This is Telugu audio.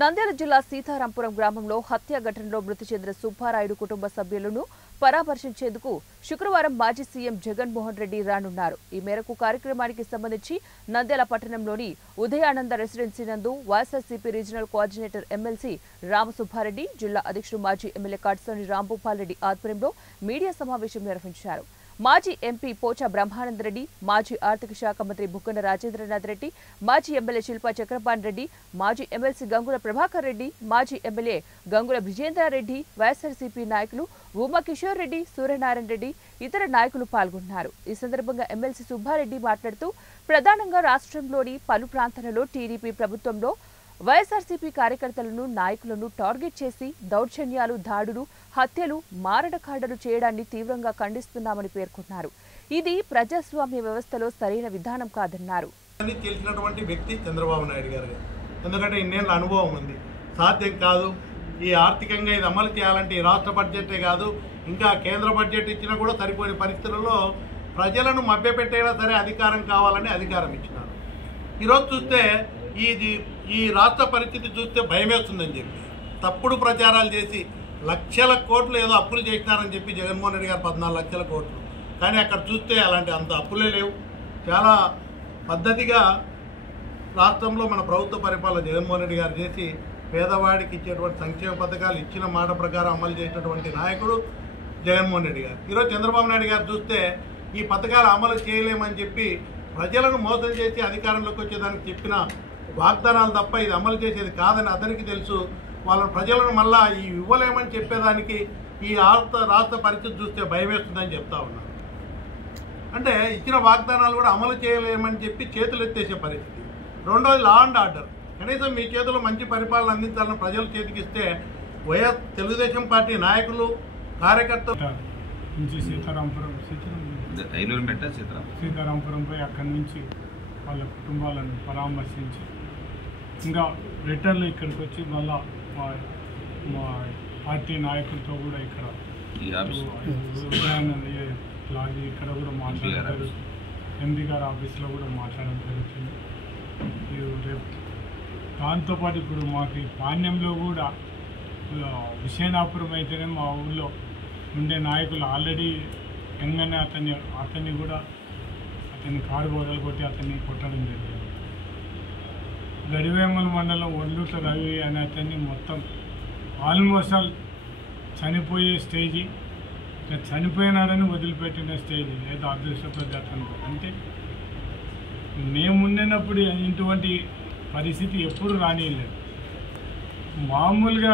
నంద్యాల జిల్లా సీతారాంపురం గ్రామంలో హత్య ఘటనలో మృతి చెందిన సుబ్బారాయుడు కుటుంబ సభ్యులను పరామర్శించేందుకు శుక్రవారం మాజీ సీఎం జగన్మోహన్ రెడ్డి రానున్నారు. ఈ మేరకు కార్యక్రమానికి సంబంధించి నంద్యాల పట్టణంలోని ఉదయానంద రెసిడెన్సీ నందు YSRCP regional coordinator MLC Ramasubba Reddy, జిల్లా అధ్యక్షుడు మాజీ ఎమ్మెల్యే కాట్సాని రాంభూపాల్ రెడ్డి ఆధ్వర్యంలో మీడియా సమావేశం నిర్వహించారు. మాజీ ఎంపీ పోచా బ్రహ్మానందరెడ్డి, మాజీ ఆర్థిక శాఖ మంత్రి బుగ్గన రాజేంద్రనాథ్ రెడ్డి, మాజీ ఎమ్మెల్యే శిల్పా చక్రపాణి రెడ్డి, మాజీ ఎమ్మెల్సీ గంగుల ప్రభాకర్ రెడ్డి, మాజీ ఎమ్మెల్యే గంగుల విజేంద్రారెడ్డి, వైఎస్ఆర్సీపీ నాయకులు ఉమాకిషోర్ రెడ్డి, సూర్యనారాయణ రెడ్డి, ఇతర నాయకులు పాల్గొన్నారు. ఈ సందర్భంగా ఎమ్మెల్సీ సుబ్బారెడ్డి మాట్లాడుతూ ప్రధానంగా రాష్ట్రంలోని పలు ప్రాంతాలలో టీడీపీ ప్రభుత్వంలో వైఎస్ఆర్సీపీ కార్యకర్తలను, నాయకులను టార్గెట్ చేసి దౌర్జన్యాలు, దాడులు, హత్యలు, మారణకాండలు చేయడాన్ని తీవ్రంగా ఖండిస్తున్నామని పేర్కొన్నారు. ఇది ప్రజాస్వామ్య వ్యవస్థలో సరైన విధానం కాదన్నారు. తెలిసినటువంటి వ్యక్తి చంద్రబాబు నాయుడు గారు. ఎందుకంటే ఇన్నేళ్ళ అనుభవం ఉంది. సాధ్యం కాదు. ఈ ఆర్థికంగా ఇది అమలు చేయాలంటే ఈ రాష్ట్ర బడ్జెటే కాదు, ఇంకా కేంద్ర బడ్జెట్ ఇచ్చినా కూడా సరిపోయే పరిస్థితులలో ప్రజలను మభ్యపెట్టేలా సరే అధికారం కావాలని అధికారం ఇచ్చినారు. ఈరోజు చూస్తే ఈ రాష్ట్ర పరిస్థితి చూస్తే భయమేస్తుందని చెప్పి తప్పుడు ప్రచారాలు చేసి లక్షల కోట్లు ఏదో అప్పులు చేసినారని చెప్పి జగన్మోహన్ రెడ్డి గారు 14 లక్షల కోట్లు. కానీ అక్కడ చూస్తే అలాంటి అంత అప్పులే లేవు. చాలా పద్ధతిగా రాష్ట్రంలో మన ప్రభుత్వ పరిపాలన జగన్మోహన్ రెడ్డి గారు చేసి పేదవాడికి ఇచ్చేటువంటి సంక్షేమ పథకాలు ఇచ్చిన మాట ప్రకారం అమలు చేసినటువంటి నాయకుడు జగన్మోహన్ రెడ్డి గారు. ఈరోజు చంద్రబాబు నాయుడు గారు చూస్తే ఈ పథకాలు అమలు చేయలేమని చెప్పి ప్రజలను మోసం చేసి అధికారంలోకి వచ్చేదానికి చెప్పిన వాగ్దానాలు తప్ప ఇది అమలు చేసేది కాదని అతనికి తెలుసు. వాళ్ళ ప్రజలను మళ్ళా ఈ ఇవ్వలేమని చెప్పేదానికి ఈ రాష్ట్ర పరిస్థితి చూస్తే భయం వేస్తుందని చెప్తా ఉన్నారు. అంటే ఇచ్చిన వాగ్దానాలు కూడా అమలు చేయలేమని చెప్పి చేతులు ఎత్తేసే పరిస్థితి. రెండోది లా అండ్ ఆర్డర్. కనీసం మీ చేతిలో మంచి పరిపాలన అందించాలని ప్రజలు చేతికిస్తే తెలుగుదేశం పార్టీ నాయకులు, కార్యకర్తలు సీతారాంపురంపై అక్కడి నుంచి వాళ్ళ కుటుంబాలను పరామర్శించి ఇంకా రిటర్న్లో ఇక్కడికి వచ్చి మళ్ళా మా పార్టీ నాయకులతో కూడా ఇక్కడ ఇక్కడ కూడా మాట్లాడారు. ఎంపీ గారి ఆఫీస్లో కూడా మాట్లాడడం జరుగుతుంది. రేపు దాంతోపాటు ఇప్పుడు మాకు ఈ పాణ్యంలో కూడా విషయనాపురం అయితేనే మా ఊళ్ళో ఉండే నాయకులు ఆల్రెడీ ఎంగనే అతన్ని కూడా అతన్ని కారు బోదలు కొట్టి అతన్ని కొట్టడం జరిగింది. గడివేమల మండలం ఒడ్లుట రవి అనే అతన్ని మొత్తం ఆల్మోస్ట్ ఆల్ చనిపోయే స్టేజీ, చనిపోయినాడని వదిలిపెట్టిన స్టేజీ ఏదో అదృష్టపడి అతను. అంటే మేముండినప్పుడు ఇటువంటి పరిస్థితి ఎప్పుడు రానియలేదు. మామూలుగా